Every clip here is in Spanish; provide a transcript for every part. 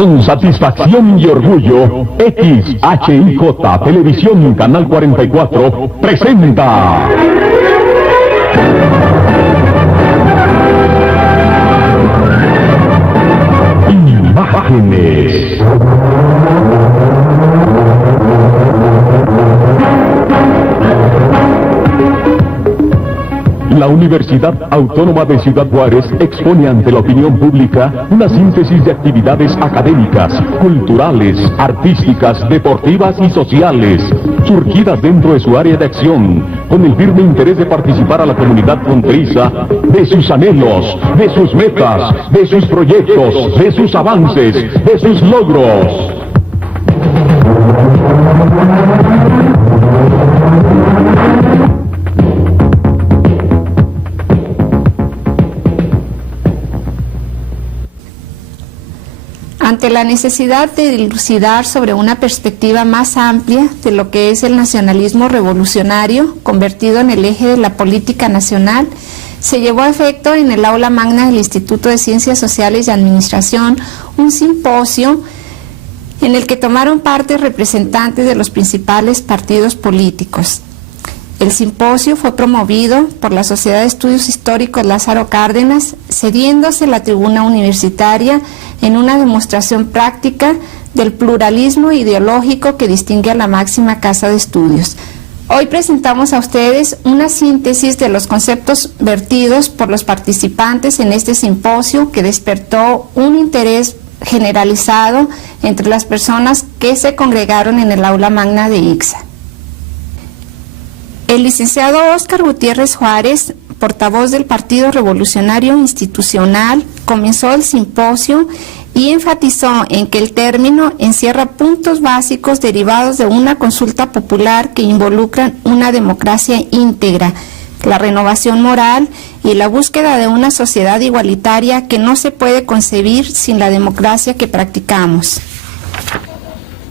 Con satisfacción y orgullo, XHIJ Televisión Canal 44 presenta Imágenes. La Universidad Autónoma de Ciudad Juárez expone ante la opinión pública una síntesis de actividades académicas, culturales, artísticas, deportivas y sociales, surgidas dentro de su área de acción, con el firme interés de participar a la comunidad fronteriza de sus anhelos, de sus metas, de sus proyectos, de sus avances, de sus logros. Ante la necesidad de dilucidar sobre una perspectiva más amplia de lo que es el nacionalismo revolucionario, convertido en el eje de la política nacional, se llevó a efecto en el aula magna del Instituto de Ciencias Sociales y Administración un simposio en el que tomaron parte representantes de los principales partidos políticos. El simposio fue promovido por la Sociedad de Estudios Históricos Lázaro Cárdenas, cediéndose la tribuna universitaria en una demostración práctica del pluralismo ideológico que distingue a la máxima casa de estudios. Hoy presentamos a ustedes una síntesis de los conceptos vertidos por los participantes en este simposio que despertó un interés generalizado entre las personas que se congregaron en el aula magna de ICSA. El licenciado Óscar Gutiérrez Juárez, portavoz del Partido Revolucionario Institucional, comenzó el simposio y enfatizó en que el término encierra puntos básicos derivados de una consulta popular que involucran una democracia íntegra, la renovación moral y la búsqueda de una sociedad igualitaria que no se puede concebir sin la democracia que practicamos.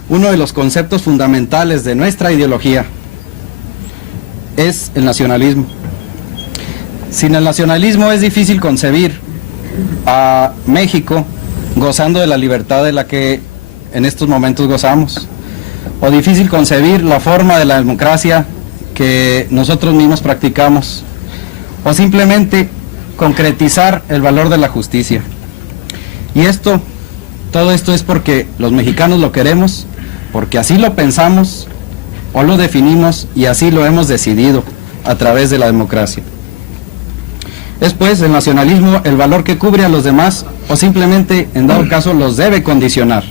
Uno de los conceptos fundamentales de nuestra ideología es el nacionalismo. Sin el nacionalismo es difícil concebir a México gozando de la libertad de la que en estos momentos gozamos, o difícil concebir la forma de la democracia que nosotros mismos practicamos, o simplemente concretizar el valor de la justicia. Y todo esto es porque los mexicanos lo queremos, porque así lo pensamos o lo definimos y así lo hemos decidido a través de la democracia. Es pues el nacionalismo el valor que cubre a los demás o simplemente en dado caso los debe condicionar,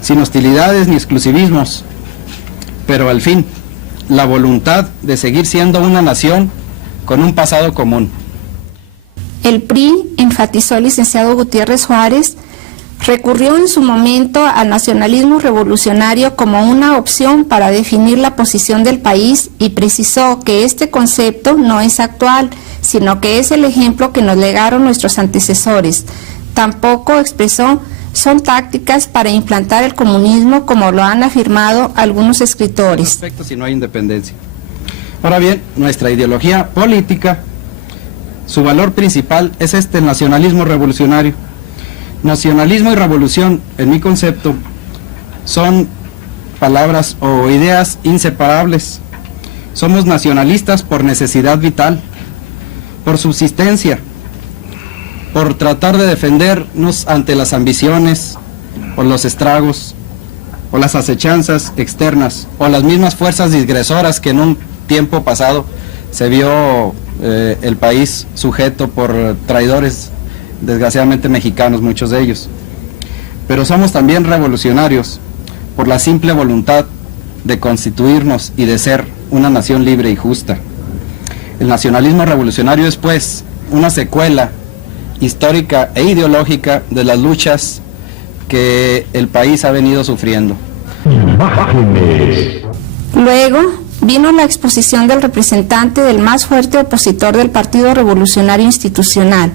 sin hostilidades ni exclusivismos, pero al fin la voluntad de seguir siendo una nación con un pasado común. El PRI, enfatizó el licenciado Gutiérrez Juárez, recurrió en su momento al nacionalismo revolucionario como una opción para definir la posición del país y precisó que este concepto no es actual, sino que es el ejemplo que nos legaron nuestros antecesores. Tampoco expresó son tácticas para implantar el comunismo como lo han afirmado algunos escritores. Perfecto, si no hay independencia. Ahora bien, nuestra ideología política, su valor principal es el nacionalismo revolucionario. Nacionalismo y revolución, en mi concepto, son palabras o ideas inseparables. Somos nacionalistas por necesidad vital, por subsistencia, por tratar de defendernos ante las ambiciones, o los estragos, o las acechanzas externas, o las mismas fuerzas disgresoras que en un tiempo pasado se vio el país sujeto por traidores, desgraciadamente mexicanos, muchos de ellos. Pero somos también revolucionarios por la simple voluntad de constituirnos y de ser una nación libre y justa. El nacionalismo revolucionario es, pues, una secuela histórica e ideológica de las luchas que el país ha venido sufriendo. Luego vino la exposición del representante del más fuerte opositor del Partido Revolucionario Institucional,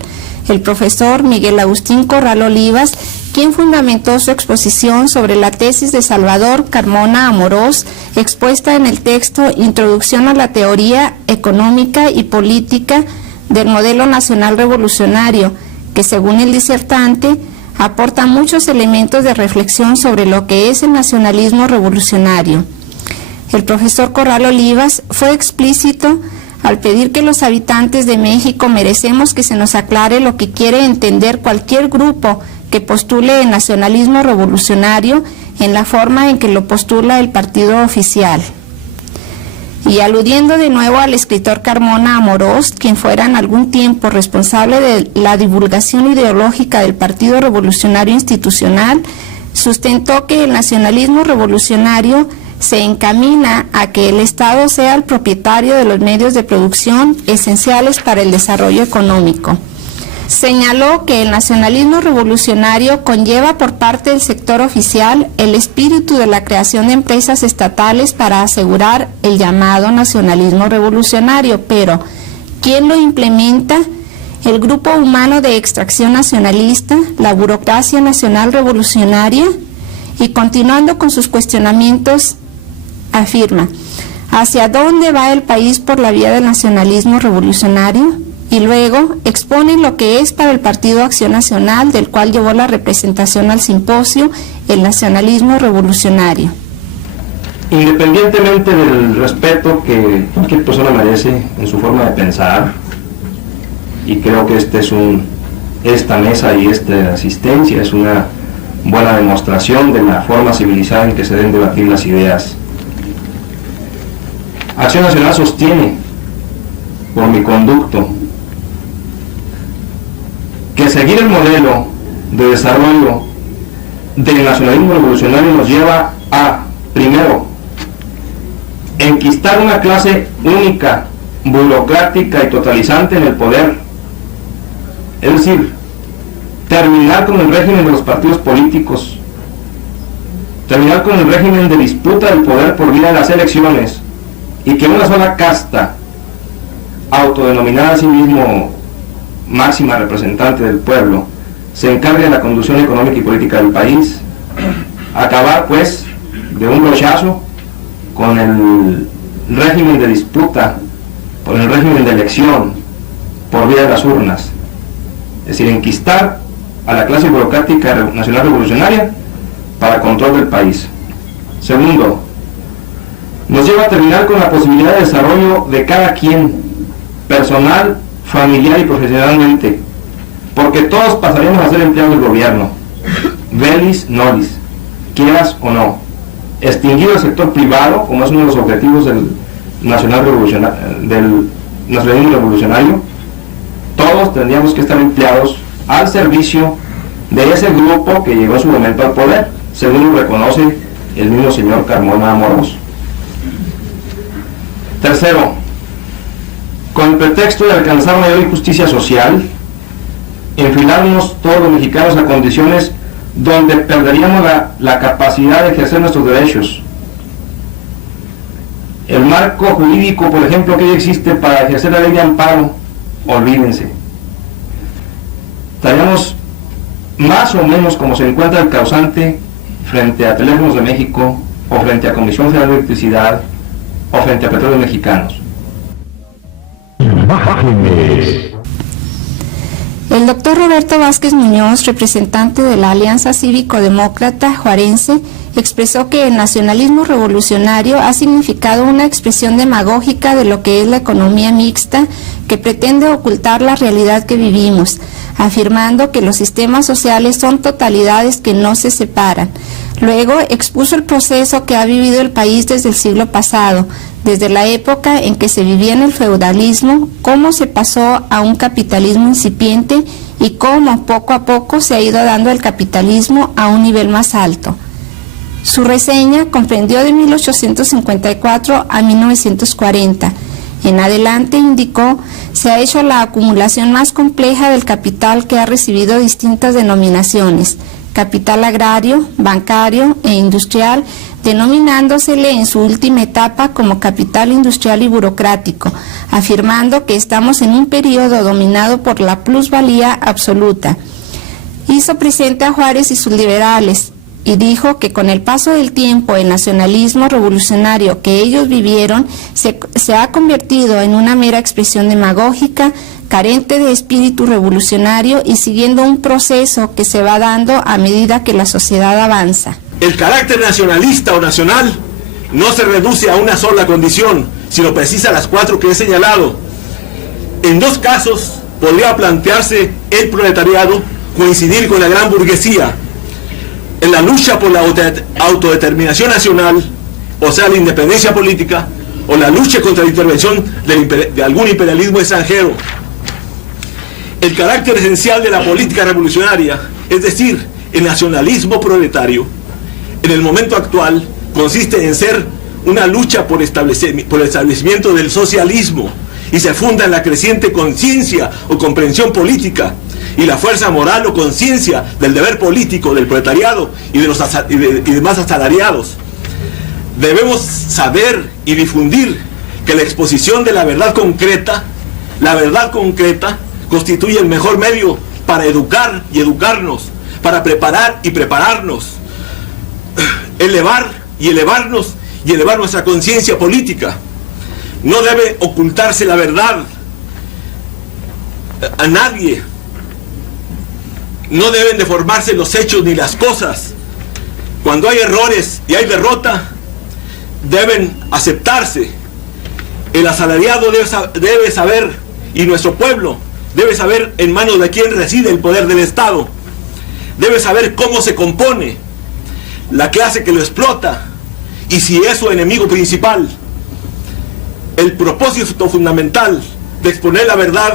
el profesor Miguel Agustín Corral Olivas, quien fundamentó su exposición sobre la tesis de Salvador Carmona Amorós, expuesta en el texto Introducción a la Teoría Económica y Política del Modelo Nacional Revolucionario, que según el disertante aporta muchos elementos de reflexión sobre lo que es el nacionalismo revolucionario. El profesor Corral Olivas fue explícito al pedir que los habitantes de México merecemos que se nos aclare lo que quiere entender cualquier grupo que postule el nacionalismo revolucionario en la forma en que lo postula el partido oficial. Y aludiendo de nuevo al escritor Carmona Amorós, quien fuera en algún tiempo responsable de la divulgación ideológica del Partido Revolucionario Institucional, sustentó que el nacionalismo revolucionario se encamina a que el Estado sea el propietario de los medios de producción esenciales para el desarrollo económico. Señaló que el nacionalismo revolucionario conlleva por parte del sector oficial el espíritu de la creación de empresas estatales para asegurar el llamado nacionalismo revolucionario, pero ¿quién lo implementa? El grupo humano de extracción nacionalista, la burocracia nacional revolucionaria. Y continuando con sus cuestionamientos, afirma: ¿hacia dónde va el país por la vía del nacionalismo revolucionario? Y luego expone lo que es para el Partido Acción Nacional, del cual llevó la representación al simposio, el nacionalismo revolucionario. Independientemente del respeto que cualquier persona merece en su forma de pensar, y creo que esta mesa y esta asistencia es una buena demostración de la forma civilizada en que se deben debatir las ideas. Acción Nacional sostiene, por mi conducto, que seguir el modelo de desarrollo del nacionalismo revolucionario nos lleva a, primero, enquistar una clase única, burocrática y totalizante en el poder, es decir, terminar con el régimen de los partidos políticos, terminar con el régimen de disputa del poder por vía de las elecciones, y que una sola casta, autodenominada a sí mismo máxima representante del pueblo, se encargue de la conducción económica y política del país. Acabar pues de un brochazo con el régimen de disputa, con el régimen de elección por vía de las urnas, es decir, enquistar a la clase burocrática nacional revolucionaria para control del país. Segundo, nos lleva a terminar con la posibilidad de desarrollo de cada quien, personal, familiar y profesionalmente, porque todos pasaremos a ser empleados del gobierno, velis nolis, quieras o no. Extinguido el sector privado, como es uno de los objetivos del nacionalismo revolucionario, todos tendríamos que estar empleados al servicio de ese grupo que llegó en su momento al poder, según lo reconoce el mismo señor Carmona Amorós. Tercero, con el pretexto de alcanzar mayor justicia social, enfilarnos todos los mexicanos a condiciones donde perderíamos la capacidad de ejercer nuestros derechos. El marco jurídico, por ejemplo, que hoy existe para ejercer la ley de amparo, olvídense. Estaríamos más o menos como se encuentra el causante frente a Teléfonos de México, o frente a Comisión Federal de Electricidad, o frente a Petróleos Mexicanos. El doctor Roberto Vázquez Muñoz, representante de la Alianza Cívico-Demócrata Juarense, expresó que el nacionalismo revolucionario ha significado una expresión demagógica de lo que es la economía mixta que pretende ocultar la realidad que vivimos, afirmando que los sistemas sociales son totalidades que no se separan. Luego expuso el proceso que ha vivido el país desde el siglo pasado, desde la época en que se vivía en el feudalismo, cómo se pasó a un capitalismo incipiente y cómo poco a poco se ha ido dando el capitalismo a un nivel más alto. Su reseña comprendió de 1854 a 1940. En adelante, indicó, se ha hecho la acumulación más compleja del capital que ha recibido distintas denominaciones: capital agrario, bancario e industrial, denominándosele en su última etapa como capital industrial y burocrático, afirmando que estamos en un periodo dominado por la plusvalía absoluta. Hizo presente a Juárez y sus liberales, y dijo que con el paso del tiempo el nacionalismo revolucionario que ellos vivieron se ha convertido en una mera expresión demagógica carente de espíritu revolucionario y siguiendo un proceso que se va dando a medida que la sociedad avanza. El carácter nacionalista o nacional no se reduce a una sola condición, sino precisa las 4 que he señalado. En 2 casos podría plantearse el proletariado coincidir con la gran burguesía en la lucha por la autodeterminación nacional, o sea, la independencia política, o la lucha contra la intervención de algún imperialismo extranjero. El carácter esencial de la política revolucionaria, es decir, el nacionalismo proletario, en el momento actual consiste en ser una lucha por el establecimiento del socialismo, y se funda en la creciente conciencia o comprensión política y la fuerza moral o conciencia del deber político del proletariado y de demás asalariados. Debemos saber y difundir que la exposición de la verdad concreta constituye el mejor medio para educar y educarnos, para preparar y prepararnos, elevar y elevarnos y elevar nuestra conciencia política. No debe ocultarse la verdad a nadie. No deben deformarse los hechos ni las cosas. Cuando hay errores y hay derrota, deben aceptarse. El asalariado debe saber, y nuestro pueblo debe saber en manos de quién reside el poder del Estado. Debe saber cómo se compone la clase que lo explota y si es su enemigo principal. El propósito fundamental de exponer la verdad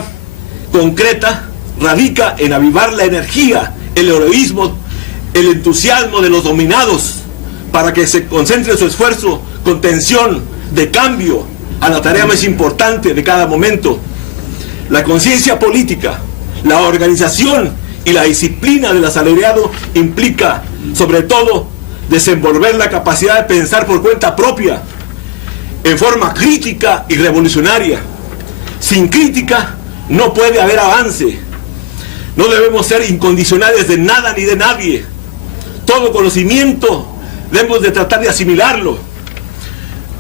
concreta radica en avivar la energía, el heroísmo, el entusiasmo de los dominados para que se concentre su esfuerzo con tensión de cambio a la tarea más importante de cada momento. La conciencia política, la organización y la disciplina del asalariado implica, sobre todo, desenvolver la capacidad de pensar por cuenta propia, en forma crítica y revolucionaria. Sin crítica no puede haber avance. No debemos ser incondicionales de nada ni de nadie. Todo conocimiento debemos de tratar de asimilarlo.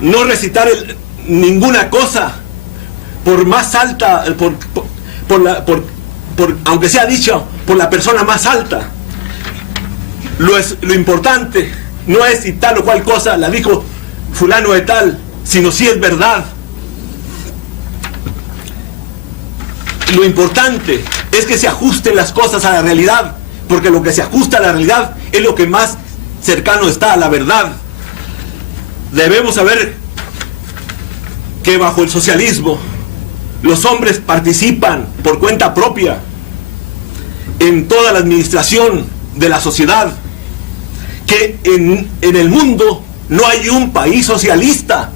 No recitar ninguna cosa por más alta, aunque sea dicho por la persona más alta. Lo importante no es si tal o cual cosa la dijo fulano de tal, sino si es verdad. Lo importante es que se ajusten las cosas a la realidad, porque lo que se ajusta a la realidad es lo que más cercano está a la verdad. Debemos saber que bajo el socialismo los hombres participan por cuenta propia en toda la administración de la sociedad, que en el mundo no hay un país socialista,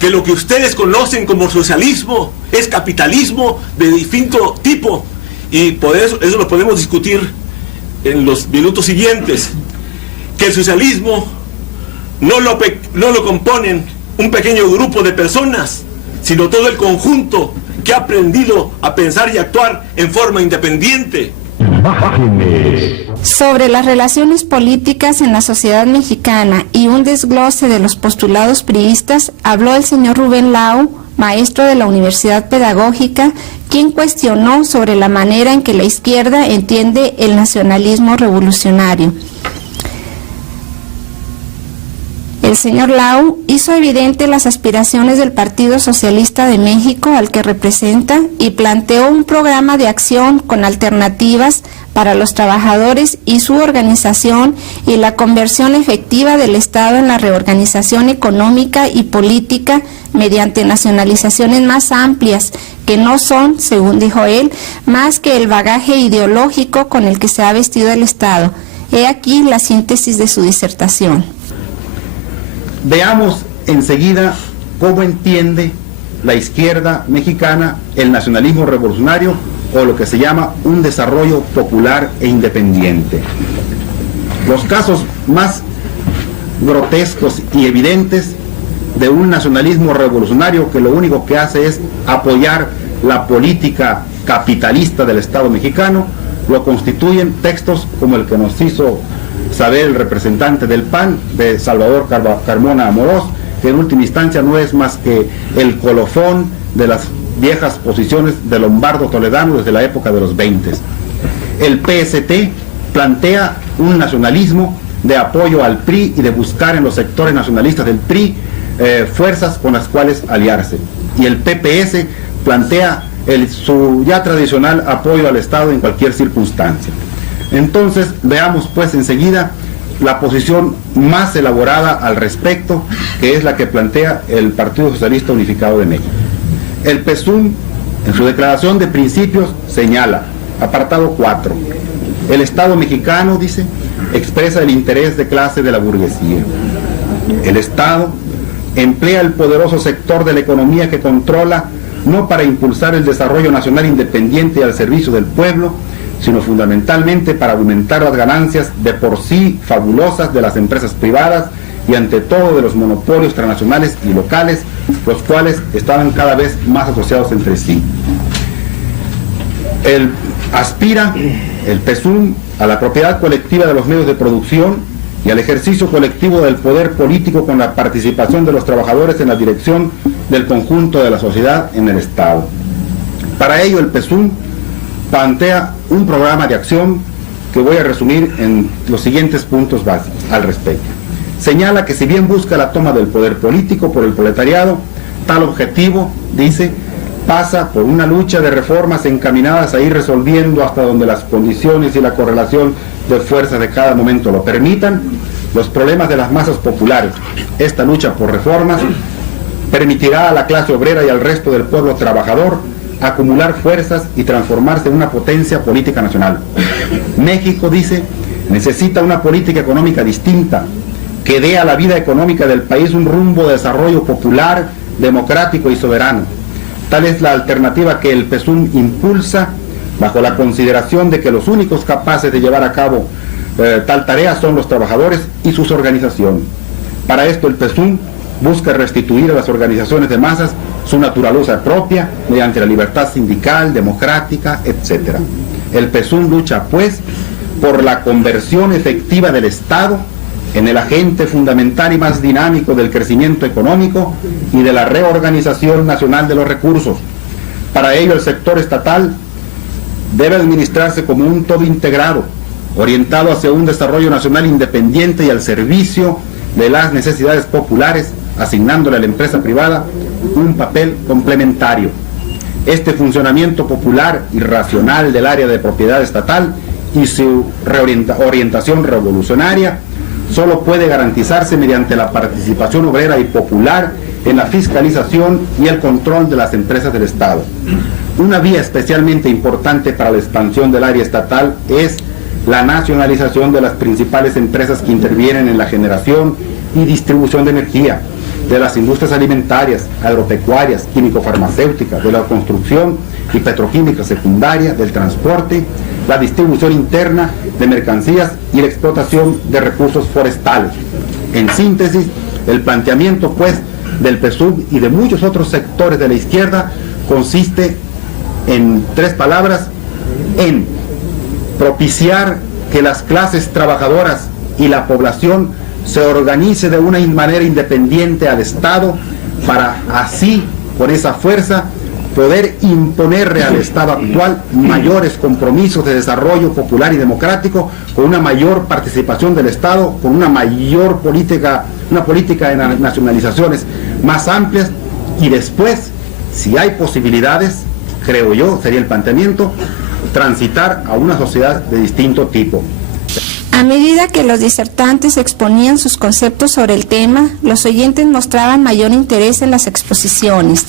que lo que ustedes conocen como socialismo es capitalismo de distinto tipo, y por eso lo podemos discutir en los minutos siguientes. Que el socialismo no lo componen un pequeño grupo de personas, sino todo el conjunto que ha aprendido a pensar y actuar en forma independiente. Imágenes. Sobre las relaciones políticas en la sociedad mexicana y un desglose de los postulados priistas, habló el señor Rubén Lau, maestro de la Universidad Pedagógica, quien cuestionó sobre la manera en que la izquierda entiende el nacionalismo revolucionario. El señor Lau hizo evidente las aspiraciones del Partido Socialista de México al que representa y planteó un programa de acción con alternativas para los trabajadores y su organización y la conversión efectiva del Estado en la reorganización económica y política mediante nacionalizaciones más amplias que no son, según dijo él, más que el bagaje ideológico con el que se ha vestido el Estado. He aquí la síntesis de su disertación. Veamos enseguida cómo entiende la izquierda mexicana el nacionalismo revolucionario, o lo que se llama un desarrollo popular e independiente. Los casos más grotescos y evidentes de un nacionalismo revolucionario que lo único que hace es apoyar la política capitalista del Estado mexicano lo constituyen textos como el que nos hizo saber el representante del PAN, de Salvador Carmona Amorós, que en última instancia no es más que el colofón de las viejas posiciones de Lombardo Toledano desde la época de los 20. El PST plantea un nacionalismo de apoyo al PRI y de buscar en los sectores nacionalistas del PRI fuerzas con las cuales aliarse. Y el PPS plantea su ya tradicional apoyo al Estado en cualquier circunstancia. Entonces, veamos pues enseguida la posición más elaborada al respecto, que es la que plantea el Partido Socialista Unificado de México. El PSUM, en su declaración de principios, señala, apartado 4, el Estado mexicano, dice, expresa el interés de clase de la burguesía. El Estado emplea el poderoso sector de la economía que controla, no para impulsar el desarrollo nacional independiente y al servicio del pueblo, sino fundamentalmente para aumentar las ganancias de por sí fabulosas de las empresas privadas y ante todo de los monopolios transnacionales y locales, los cuales estaban cada vez más asociados entre sí. Aspira el PSUM a la propiedad colectiva de los medios de producción y al ejercicio colectivo del poder político con la participación de los trabajadores en la dirección del conjunto de la sociedad en el Estado. Para ello el PSUM plantea un programa de acción que voy a resumir en los siguientes puntos básicos al respecto. Señala que si bien busca la toma del poder político por el proletariado, tal objetivo, dice, pasa por una lucha de reformas encaminadas a ir resolviendo hasta donde las condiciones y la correlación de fuerzas de cada momento lo permitan, los problemas de las masas populares. Esta lucha por reformas permitirá a la clase obrera y al resto del pueblo trabajador acumular fuerzas y transformarse en una potencia política nacional. México, dice, necesita una política económica distinta, que dé a la vida económica del país un rumbo de desarrollo popular, democrático y soberano. Tal es la alternativa que el PSUM impulsa, bajo la consideración de que los únicos capaces de llevar a cabo tal tarea son los trabajadores y sus organizaciones. Para esto el PSUM busca restituir a las organizaciones de masas su naturaleza propia mediante la libertad sindical, democrática, etc. El PSUM lucha, pues, por la conversión efectiva del Estado en el agente fundamental y más dinámico del crecimiento económico y de la reorganización nacional de los recursos. Para ello, el sector estatal debe administrarse como un todo integrado, orientado hacia un desarrollo nacional independiente y al servicio de las necesidades populares, asignándole a la empresa privada un papel complementario. Este funcionamiento popular y racional del área de propiedad estatal y su orientación revolucionaria solo puede garantizarse mediante la participación obrera y popular en la fiscalización y el control de las empresas del Estado. Una vía especialmente importante para la expansión del área estatal es la nacionalización de las principales empresas que intervienen en la generación y distribución de energía, de las industrias alimentarias, agropecuarias, químico-farmacéuticas, de la construcción y petroquímica secundaria, del transporte, la distribución interna de mercancías y la explotación de recursos forestales. En síntesis, el planteamiento, pues, del PSUV y de muchos otros sectores de la izquierda consiste en tres palabras: en propiciar que las clases trabajadoras y la población se organice de una manera independiente al Estado para así, con esa fuerza, poder imponerle al Estado actual mayores compromisos de desarrollo popular y democrático, con una mayor participación del Estado, con una mayor política, una política de nacionalizaciones más amplias, y después, si hay posibilidades, creo yo, sería el planteamiento, transitar a una sociedad de distinto tipo. A medida que los disertantes exponían sus conceptos sobre el tema, los oyentes mostraban mayor interés en las exposiciones.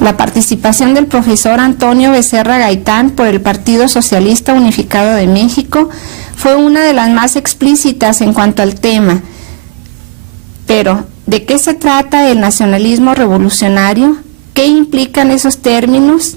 La participación del profesor Antonio Becerra Gaitán por el Partido Socialista Unificado de México fue una de las más explícitas en cuanto al tema. Pero, ¿de qué se trata el nacionalismo revolucionario? ¿Qué implican esos términos?,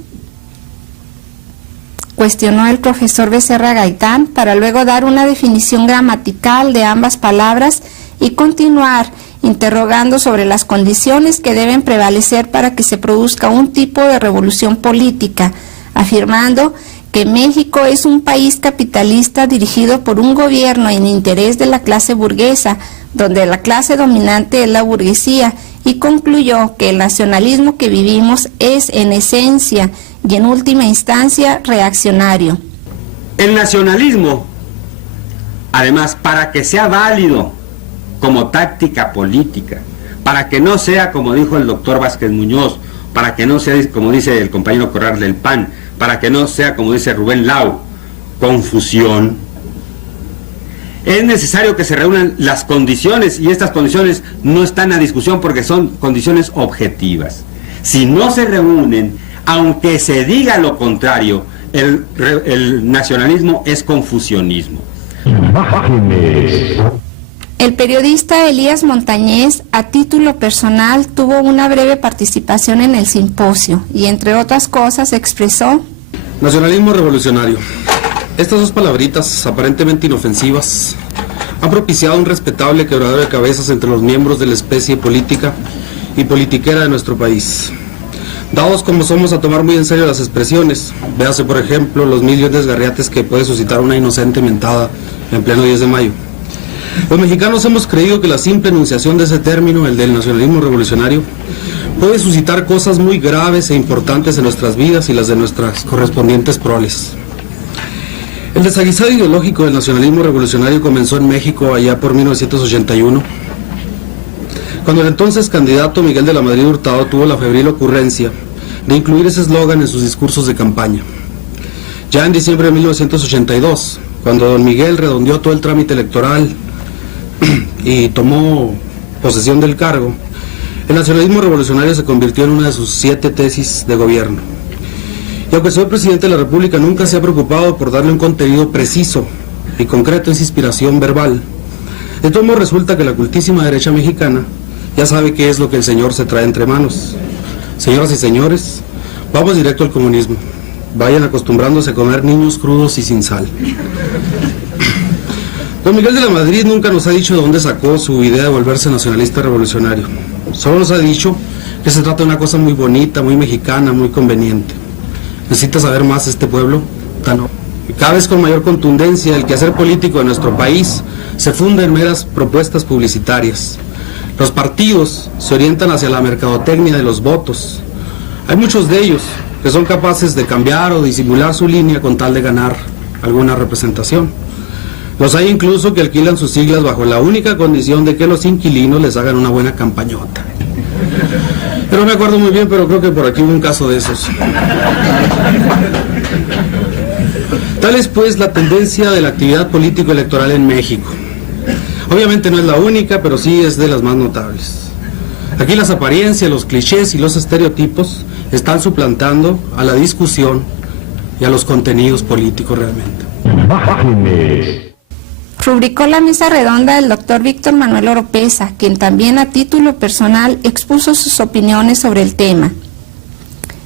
cuestionó el profesor Becerra Gaitán, para luego dar una definición gramatical de ambas palabras y continuar interrogando sobre las condiciones que deben prevalecer para que se produzca un tipo de revolución política, afirmando que México es un país capitalista dirigido por un gobierno en interés de la clase burguesa, donde la clase dominante es la burguesía y concluyó que el nacionalismo que vivimos es en esencia y en última instancia reaccionario. El nacionalismo, además, para que sea válido como táctica política, para que no sea, como dijo el doctor Vázquez Muñoz, para que no sea, como dice el compañero Corral del PAN, para que no sea, como dice Rubén Lau, confusión, es necesario que se reúnan las condiciones, y estas condiciones no están a discusión porque son condiciones objetivas. Si no se reúnen, aunque se diga lo contrario, el nacionalismo es confusionismo. El periodista Elías Montañez, a título personal, tuvo una breve participación en el simposio y, entre otras cosas, expresó: nacionalismo revolucionario. Estas dos palabritas, aparentemente inofensivas, han propiciado un respetable quebradero de cabezas entre los miembros de la especie política y politiquera de nuestro país. Dados como somos a tomar muy en serio las expresiones, véase por ejemplo los mil y un desgarriates que puede suscitar una inocente mentada en pleno 10 de mayo. Los mexicanos hemos creído que la simple enunciación de ese término, el del nacionalismo revolucionario, puede suscitar cosas muy graves e importantes en nuestras vidas y las de nuestras correspondientes proles. El desaguisado ideológico del nacionalismo revolucionario comenzó en México allá por 1981, cuando el entonces candidato Miguel de la Madrid Hurtado tuvo la febril ocurrencia de incluir ese eslogan en sus discursos de campaña. Ya en diciembre de 1982, cuando don Miguel redondeó todo el trámite electoral y tomó posesión del cargo, el nacionalismo revolucionario se convirtió en una de sus 7 tesis de gobierno. Y aunque soy presidente de la República, nunca se ha preocupado por darle un contenido preciso y concreto, es inspiración verbal. De todo modo, resulta que la cultísima derecha mexicana ya sabe qué es lo que el señor se trae entre manos. Señoras y señores, vamos directo al comunismo. Vayan acostumbrándose a comer niños crudos y sin sal. Don Miguel de la Madrid nunca nos ha dicho de dónde sacó su idea de volverse nacionalista revolucionario. Solo nos ha dicho que se trata de una cosa muy bonita, muy mexicana, muy conveniente. ¿Necesita saber más este pueblo? Y cada vez con mayor contundencia, el quehacer político de nuestro país se funda en meras propuestas publicitarias. Los partidos se orientan hacia la mercadotecnia de los votos. Hay muchos de ellos que son capaces de cambiar o disimular su línea con tal de ganar alguna representación. Los hay incluso que alquilan sus siglas bajo la única condición de que los inquilinos les hagan una buena campañota. Pero no me acuerdo muy bien, pero creo que por aquí hubo un caso de esos. Tal es pues la tendencia de la actividad político-electoral en México. Obviamente no es la única, pero sí es de las más notables. Aquí las apariencias, los clichés y los estereotipos están suplantando a la discusión y a los contenidos políticos realmente. Rubricó la mesa redonda el doctor Víctor Manuel Oropeza, quien también a título personal expuso sus opiniones sobre el tema.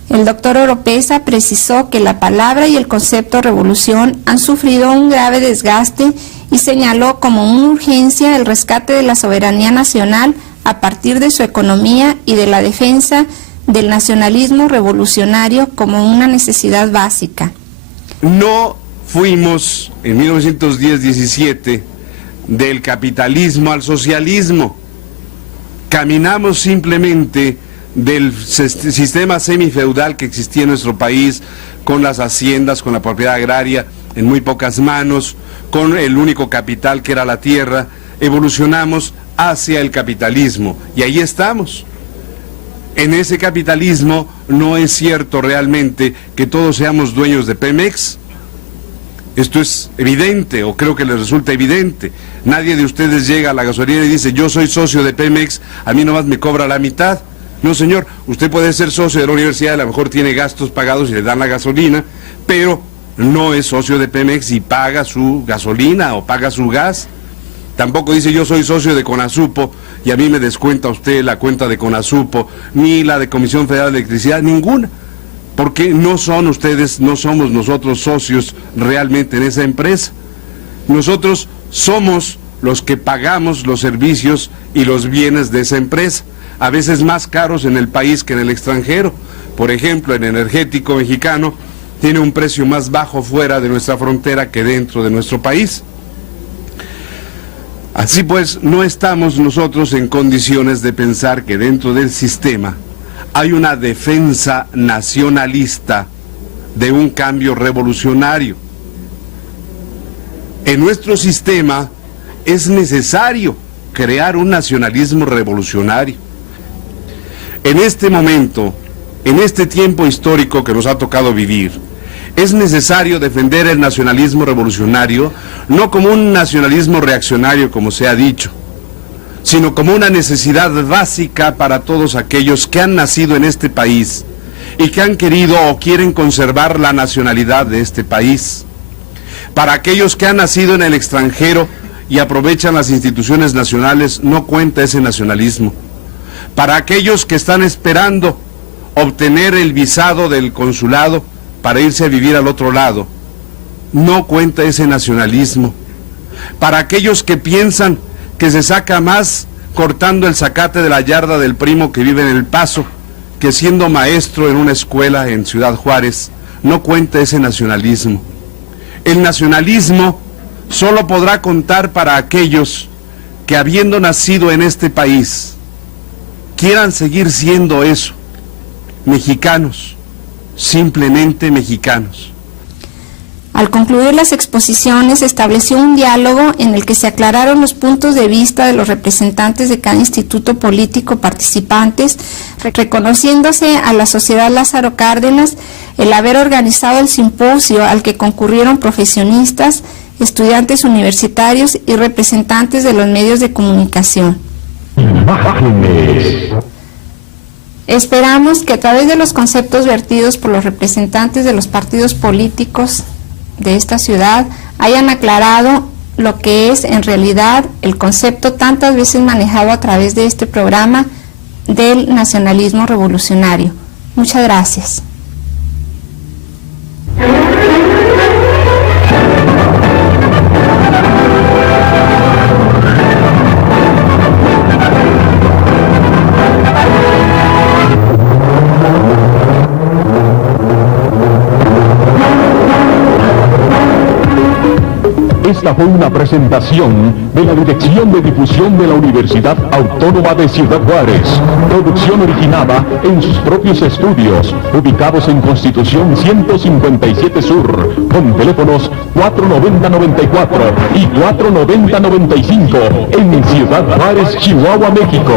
El doctor Oropeza precisó que la palabra y el concepto revolución han sufrido un grave desgaste y señaló como una urgencia el rescate de la soberanía nacional a partir de su economía y de la defensa del nacionalismo revolucionario como una necesidad básica. No fuimos en 1910-17 del capitalismo al socialismo. Caminamos simplemente del sistema semifeudal que existía en nuestro país, con las haciendas, con la propiedad agraria en muy pocas manos, con el único capital que era la tierra. Evolucionamos hacia el capitalismo y ahí estamos. En ese capitalismo no es cierto realmente que todos seamos dueños de Pemex. Esto es evidente, o creo que les resulta evidente. Nadie de ustedes llega a la gasolinera y dice: yo soy socio de Pemex, a mí nomás me cobra la mitad. No, señor, usted puede ser socio de la universidad, a lo mejor tiene gastos pagados y le dan la gasolina, pero no es socio de Pemex y paga su gasolina o paga su gas. Tampoco dice: yo soy socio de Conasupo y a mí me descuenta usted la cuenta de Conasupo, ni la de Comisión Federal de Electricidad, ninguna. Porque no son ustedes, no somos nosotros socios realmente en esa empresa. Nosotros somos los que pagamos los servicios y los bienes de esa empresa, a veces más caros en el país que en el extranjero. Por ejemplo, el energético mexicano tiene un precio más bajo fuera de nuestra frontera que dentro de nuestro país. Así pues, no estamos nosotros en condiciones de pensar que dentro del sistema hay una defensa nacionalista de un cambio revolucionario. En nuestro sistema es necesario crear un nacionalismo revolucionario. En este momento, en este tiempo histórico que nos ha tocado vivir, es necesario defender el nacionalismo revolucionario, no como un nacionalismo reaccionario, como se ha dicho, sino como una necesidad básica para todos aquellos que han nacido en este país y que han querido o quieren conservar la nacionalidad de este país. Para aquellos que han nacido en el extranjero y aprovechan las instituciones nacionales, no cuenta ese nacionalismo. Para aquellos que están esperando obtener el visado del consulado para irse a vivir al otro lado, no cuenta ese nacionalismo. Para aquellos que piensan que se saca más cortando el zacate de la yarda del primo que vive en El Paso que siendo maestro en una escuela en Ciudad Juárez, no cuenta ese nacionalismo. El nacionalismo solo podrá contar para aquellos que, habiendo nacido en este país, quieran seguir siendo eso, mexicanos, simplemente mexicanos. Al concluir las exposiciones, se estableció un diálogo en el que se aclararon los puntos de vista de los representantes de cada instituto político participantes, reconociéndose a la Sociedad Lázaro Cárdenas el haber organizado el simposio al que concurrieron profesionistas, estudiantes universitarios y representantes de los medios de comunicación. Imágenes. Esperamos que a través de los conceptos vertidos por los representantes de los partidos políticos de esta ciudad hayan aclarado lo que es en realidad el concepto tantas veces manejado a través de este programa del nacionalismo revolucionario. Muchas gracias. Esta fue una presentación de la Dirección de Difusión de la Universidad Autónoma de Ciudad Juárez. Producción originada en sus propios estudios, ubicados en Constitución 157 Sur, con teléfonos 490-94 y 490-95 en Ciudad Juárez, Chihuahua, México.